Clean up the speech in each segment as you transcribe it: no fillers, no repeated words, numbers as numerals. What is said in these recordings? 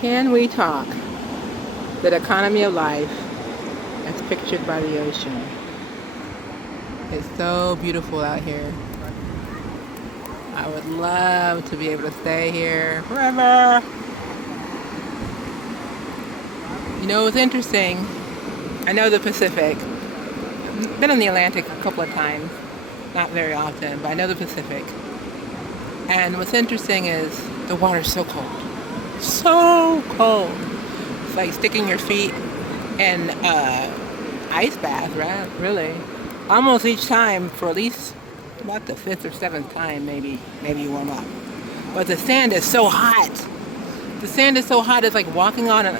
Can we talk? The economy of life as pictured by the ocean. It's so beautiful out here. I would love to be able to stay here forever. You know, it's interesting. I know the Pacific. Been in the Atlantic a couple of times. Not very often, but I know the Pacific. And what's interesting is the water's so cold. So cold. It's like sticking your feet in ice bath, right? Really. Almost each time for at least about the fifth or seventh time, maybe you warm up. But the sand is so hot. The sand is so hot. It's like walking on an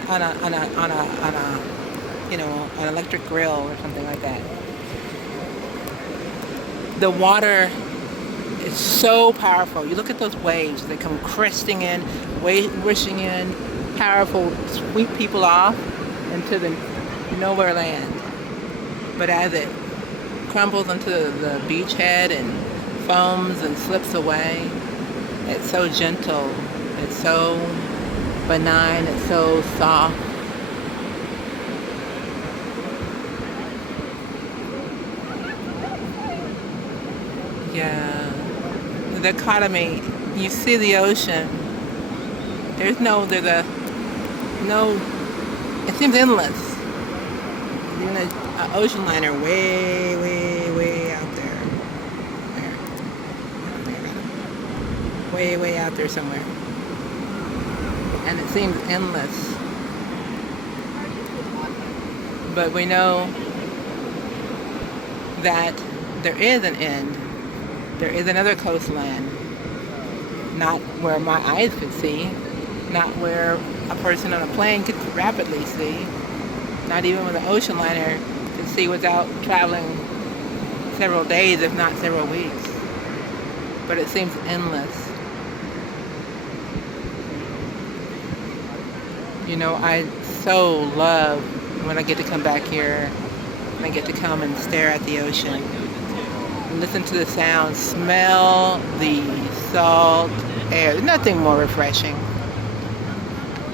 electric grill or something like that. The water is so powerful. You look at those waves; they come cresting in, wishing in, powerful, sweep people off into the nowhere land. But as it crumbles into the beachhead and foams and slips away, it's so gentle, it's so benign, it's so soft. Yeah, the dichotomy. You see the ocean. There's a no. It seems endless. Even an ocean liner way, way, way out there. Way, way out there somewhere. And it seems endless. But we know that there is an end. There is another coastline. Not where my eyes could see. Not where a person on a plane could rapidly see. Not even with an ocean liner could see without traveling several days, if not several weeks. But it seems endless. You know, I so love when I get to come back here and I get to come and stare at the ocean. Listen to the sounds, smell the salt air. There's nothing more refreshing.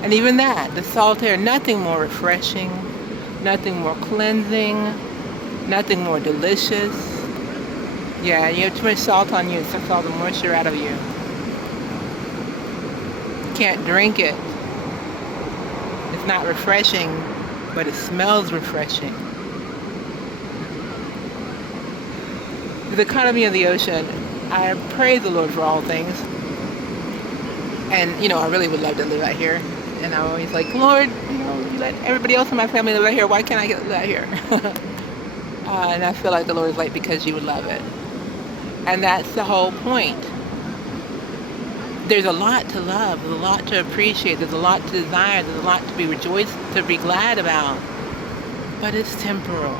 And even that, the salt air, nothing more refreshing, nothing more cleansing, nothing more delicious. Yeah, you have too much salt on you, it sucks all the moisture out of you. You can't drink it. It's not refreshing, but it smells refreshing. The economy of the ocean, I praise the Lord for all things. And, you know, I really would love to live out here. And I'm always like, Lord, you know, you let everybody else in my family live out here. Why can't I live out here? And I feel like the Lord is like, because you would love it. And that's the whole point. There's a lot to love. There's a lot to appreciate. There's a lot to desire. There's a lot to be rejoiced, to be glad about. But it's temporal.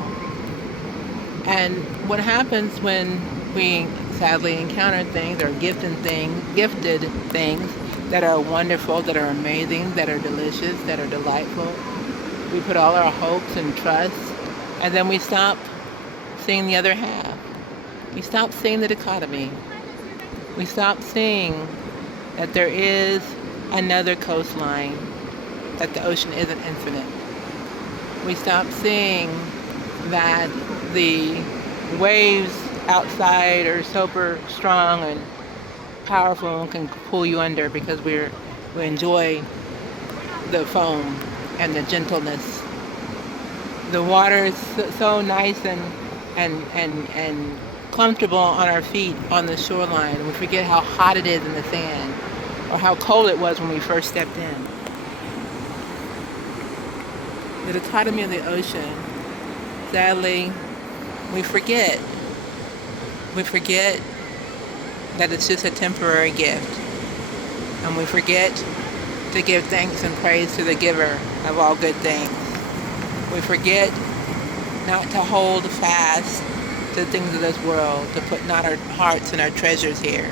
And what happens when we sadly encounter things or gifted things that are wonderful, that are amazing, that are delicious, that are delightful, we put all our hopes and trust, and then we stop seeing the other half. We stop seeing the dichotomy. We stop seeing that there is another coastline, that the ocean isn't infinite. We stop seeing that the waves outside are super strong and powerful and can pull you under because we enjoy the foam and the gentleness. The water is so nice and comfortable on our feet on the shoreline. We forget how hot it is in the sand or how cold it was when we first stepped in. The dichotomy of the ocean, sadly, we forget. We forget that it's just a temporary gift. And we forget to give thanks and praise to the giver of all good things. We forget not to hold fast to the things of this world, to put not our hearts and our treasures here.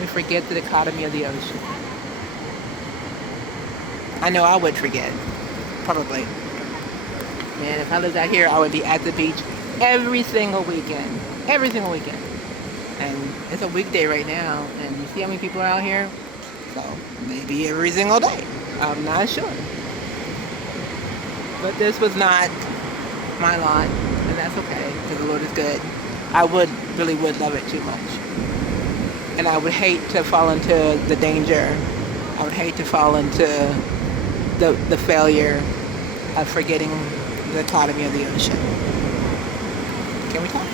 We forget the dichotomy of the ocean. I know I would forget, probably. Man, if I lived out here, I would be at the beach every single weekend. Every single weekend. And it's a weekday right now, and you see how many people are out here? So maybe every single day. I'm not sure. But this was not my lot, and that's okay, because the Lord is good. I really would love it too much. And I would hate to fall into the danger. I would hate to fall into the failure of forgetting the dichotomy of the ocean. Can we talk?